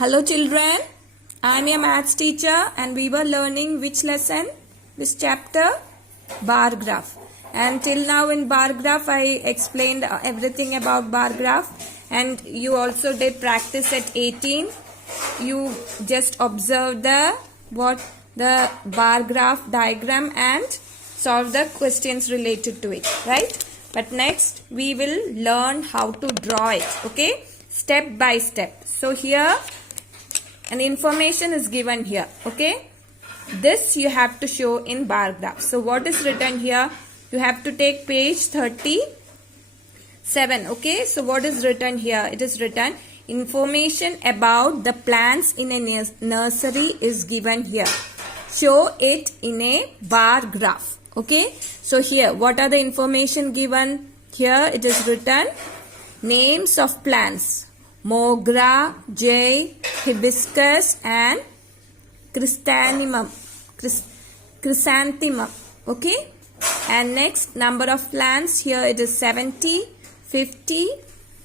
Hello children, I am a maths teacher and we were learning which lesson? This chapter? Bar graph. And till now in bar graph I explained everything about bar graph, and you also did practice at 18. You just observe the bar graph diagram and solve the questions related to it, right? But next we will learn how to draw it, okay? Step by step. So here an information is given here, okay? This you have to show in bar graph. So what is written here? You have to take page 37, okay? So what is written here? It is written information about the plants in a nursery is given here. Show it in a bar graph, okay? So here what are the information given? Here it is written names of plants. Mogra, jay, hibiscus and chrysanthemum, okay? And next number of plants, here it is 70, 50,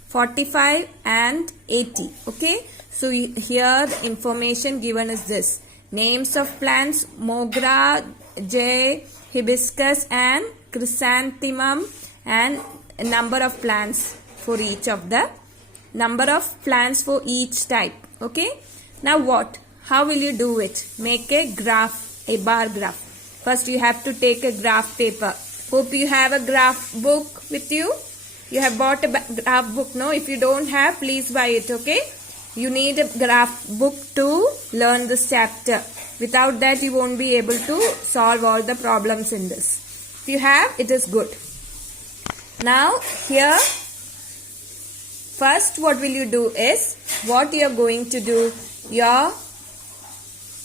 45 and 80, okay? So here the information given is this: names of plants, mogra, jay, hibiscus and chrysanthemum, and number of plants for each of the number of plants for each type, okay? Now what? How will you do it? Make a graph, a bar graph. First you have to take a graph paper. Hope you have a graph book with you. You have bought a graph book, no? If you don't have, please buy it, okay? You need a graph book to learn this chapter. Without that you won't be able to solve all the problems in this. If you have, it is good. Now here, first what will you do is, what you are going to do,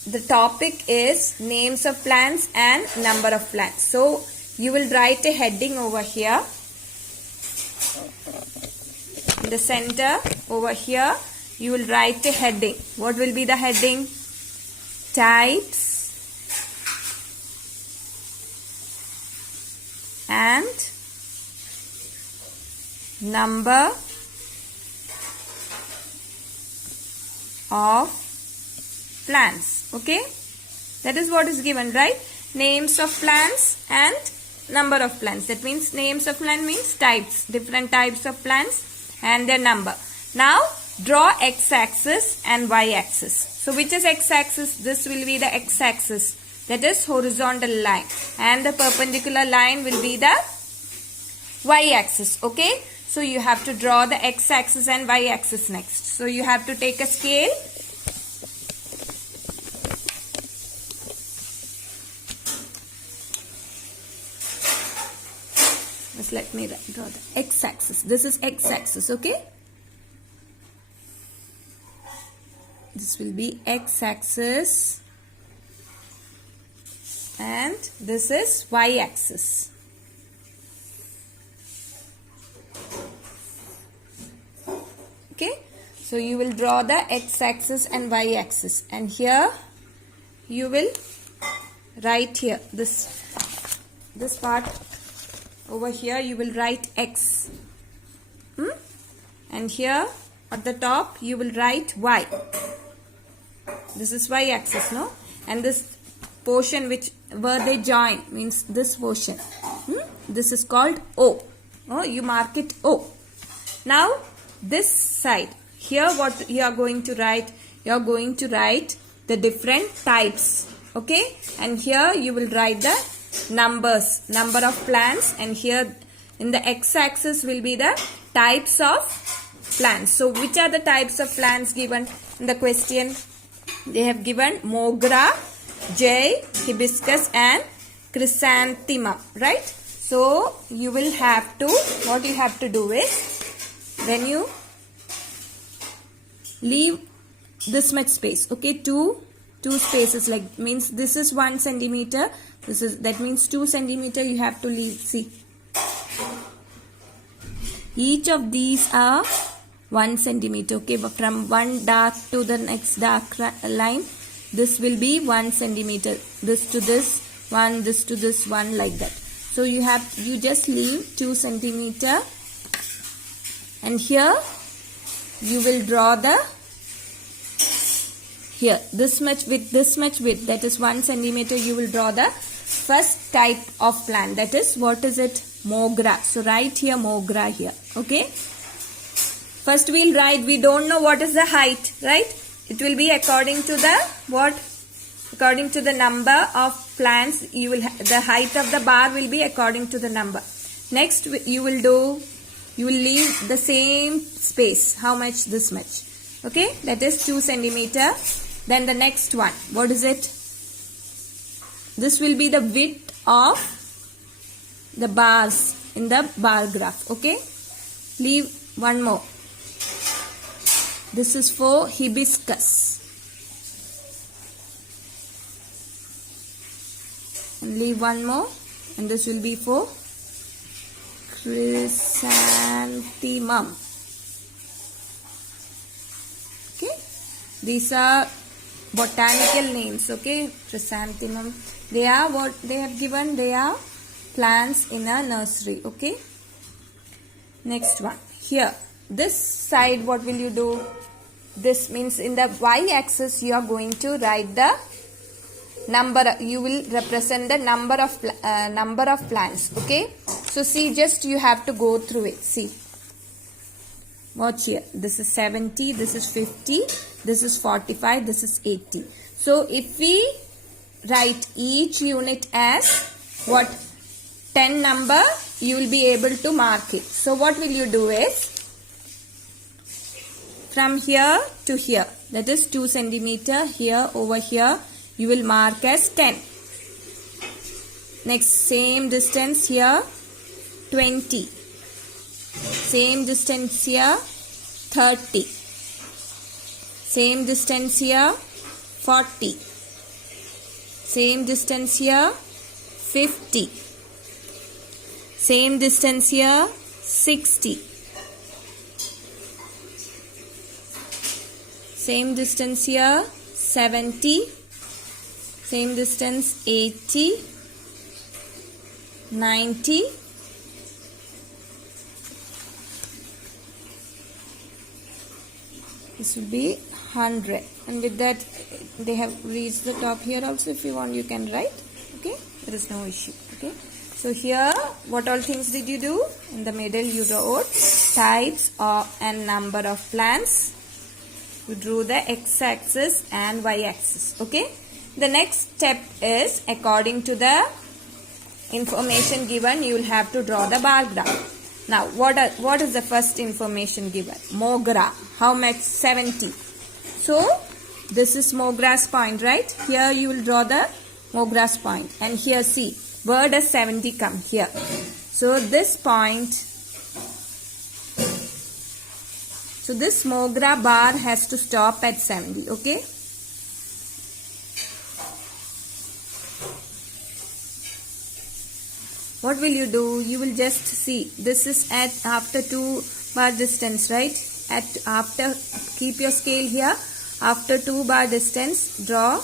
the topic is names of plants and number of plants. So you will write a heading over here. In the center over here you will write a heading. What will be the heading? Types and number of plants, okay? That is what is given, right? Names of plants and number of plants. That means names of plant means types, different types of plants and their number. Now draw x-axis and y-axis. So which is x-axis? This will be the x-axis, that is horizontal line, and the perpendicular line will be the y-axis, okay? So you have to draw the x-axis and y-axis next. So you have to take a scale. Just let me draw the x-axis. This is x-axis, okay? This will be x-axis and this is y-axis. Okay, so you will draw the x-axis and y-axis, and here you will write here this part over here you will write x, and here at the top you will write y. This is y-axis, no? And this portion where they join means this portion. This is called O. Oh, you mark it O. Now this side, here what you are going to write? You are going to write the different types, okay? And here you will write the numbers, number of plants, and here in the x-axis will be the types of plants. So which are the types of plants given in the question? They have given mogra, jay, hibiscus and chrysanthemum, right? So you will have to, what you have to do is, when you leave this much space, okay, two spaces, like means this is 1 centimeter, that means 2 centimeter you have to leave. See, each of these are 1 centimeter, okay? But from one dark to the next dark line, this will be 1 centimeter. This to this one, this to this one, like that. So you just leave 2 centimeter, and here you will draw the here this much width, that is 1 centimeter, you will draw the first type of plant, that is, what is it? Mogra. So write here Mogra here. Okay, first we'll write, we don't know what is the height, right? It will be according to the what? According to the number of plants, you will the height of the bar will be according to the number. Next you will leave the same space. How much? This much. Okay, that is 2 centimeter. Then the next one, what is it? This will be the width of the bars in the bar graph. Okay, leave one more. This is for hibiscus. And leave one more, and this will be for chrysanthemum. Okay, these are botanical names. Okay, chrysanthemum, they are what they have given, they are plants in a nursery. Okay, next one, here this side, what will you do? This means in the y-axis you are going to write the number, you will represent the number of plants. Okay, so see, just you have to go through it. See, watch here, this is 70, this is 50, this is 45, this is 80. So if we write each unit as what? 10 number, you will be able to mark it. So what will you do is, from here to here, that is 2 centimeter, here over here, you will mark as 10. Next, same distance here, 20. Same distance here, 30. Same distance here, 40. Same distance here, 50. Same distance here, 60. Same distance here, 70. Same distance, 80, 90, this will be 100. And with that, they have reached the top here also. If you want, you can write. Okay, there is no issue. Okay, so here, what all things did you do? In the middle, you wrote types and number of plants. You drew the x-axis and y-axis. Okay. The next step is, according to the information given, you will have to draw the bar graph. Now, what is the first information given? Mogra. How much? 70. So, this is Mogra's point, right? Here you will draw the Mogra's point. And here, see, where does 70 come? Here. So, this point, so this Mogra bar has to stop at 70, okay? What will you do? You will just see, this is at after 2 bar distance, right? After, keep your scale here. After 2 bar distance, draw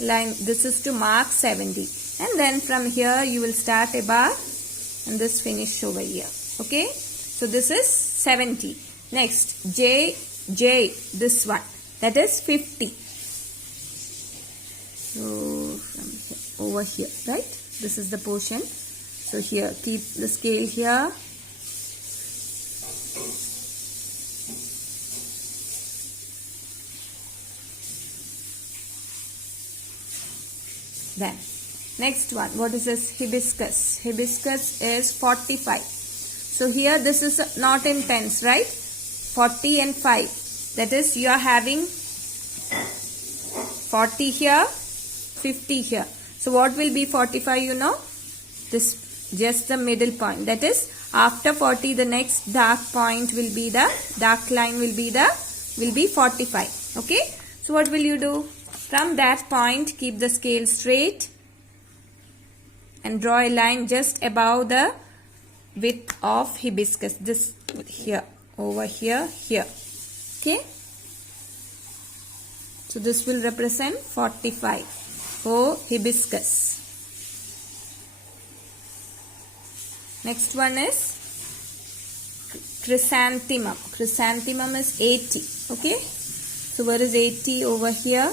line. This is to mark 70. And then from here, you will start a bar and this finish over here. Okay? So this is 70. Next, J, this one. That is 50. So from here, over here, right? This is the portion. So here, keep the scale here. Then, next one, what is this? Hibiscus. Hibiscus is 45. So here, this is not in pence, right? 40 and 5. That is, you are having 40 here, 50 here. So what will be 45, you know? This, just the middle point. That is, after 40, the next dark point will be the, dark line will be 45. Okay? So what will you do? From that point, keep the scale straight and draw a line just above the width of hibiscus. This here, over here, here. Okay? So this will represent 45 for hibiscus. Next one is chrysanthemum. Chrysanthemum is 80. Okay? So where is 80 over here?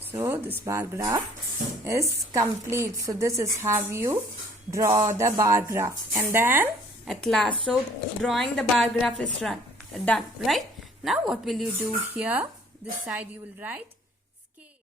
So this bar graph is complete. So this is how you draw the bar graph. And then at last, so drawing the bar graph is done, right? Now what will you do here? This side you will write